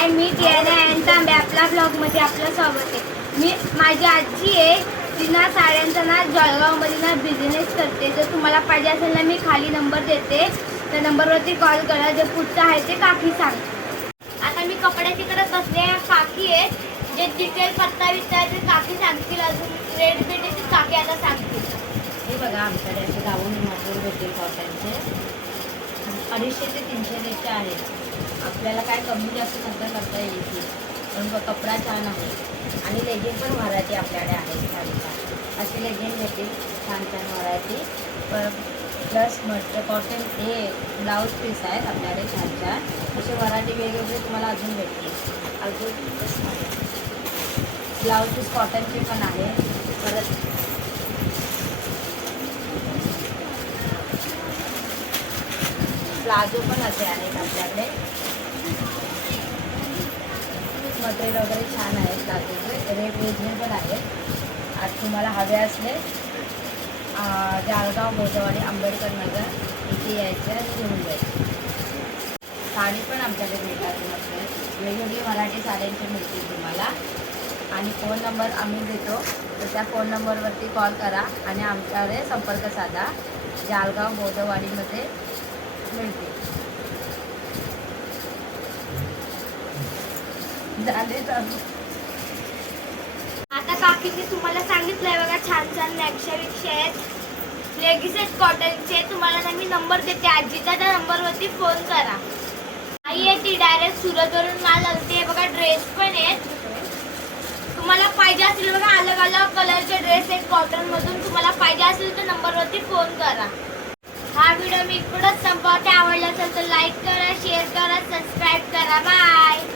हाय, मी Tiana तांबे आपला ब्लॉगमध्ये आपलं स्वागत आहे. मी माझी आजी आहे, तिना साड्यांचा ना जळगावमध्ये ना बिझनेस करते. जर तुम्हाला पाहिजे असेल ना, मी खाली नंबर देते, त्या नंबरवरती कॉल करा. जे पुढचं आहे ते काकी सांग. आता मी कपड्याची करत बसले, काकी आहे जे डिटेल पत्ता विचार ते काकी सांगतील. अजून रेट भेटेल काकी आता सांगतील. हे बघा, आमच्याकडे असे गाऊन मॉडेल भेटेल कॉटनचे 250 ते 300 रेटचे आहेत. आपल्याला काय कमी जास्त सुद्धा करता येईल, पण कपडा छान आहे. आणि लेगिन पण व्हरायटी आपल्याकडे आहे छान छान. असे लेगिन भेटेल छान छान व्हरायटी. प्लस मटेरियल कॉटन हे ब्लाऊज पीस आहेत आपल्याकडे छान छान. असे व्हरायटी वेगवेगळे तुम्हाला अजून भेटतील. अजून ब्लाऊज पीस कॉटनचे पण आहे. परत प्लाझो पण असे आहेत आपल्याकडे. मटेरियल वगैरे छान आहे प्लाझोचे. रेट रिजनेबल आहे. आज तुम्हाला हवे असले जळगाव बोधवाडी आंबेडकर नगर इथे यायचे आणि घेऊन जायचे. साडी पण आमच्याकडे मिळतात. मटेरियल वेगवेगळी मराठी साड्यांची मिळतील तुम्हाला. आणि फोन नंबर आम्ही देतो, तर त्या फोन नंबरवरती कॉल करा आणि आमच्याकडे संपर्क साधा. जळगाव बोधवाडीमध्ये मिळते. आता काकीने तुम्हाला सांगितलंय बघा, छान छान नॅक्शा विक्षे आहेत, लेगीस आहेत कॉटनचे. तुम्हाला ना मी नंबर देते आजीचा, त्या नंबरवरती फोन करा. आई आहे ती डायरेक्ट सुरतवरून माल आणते. बघा ड्रेस पण आहेत. तुम्हाला पाहिजे असेल बघा, अलग अलग कलरचे ड्रेस आहेत कॉटनमधून. तुम्हाला पाहिजे असेल तर नंबरवरती फोन करा. हा व्हिडिओ मी इकडंच संपवते. आवडला असेल तर लाईक करा, शेअर करा, सबस्क्राईब करा. बाय.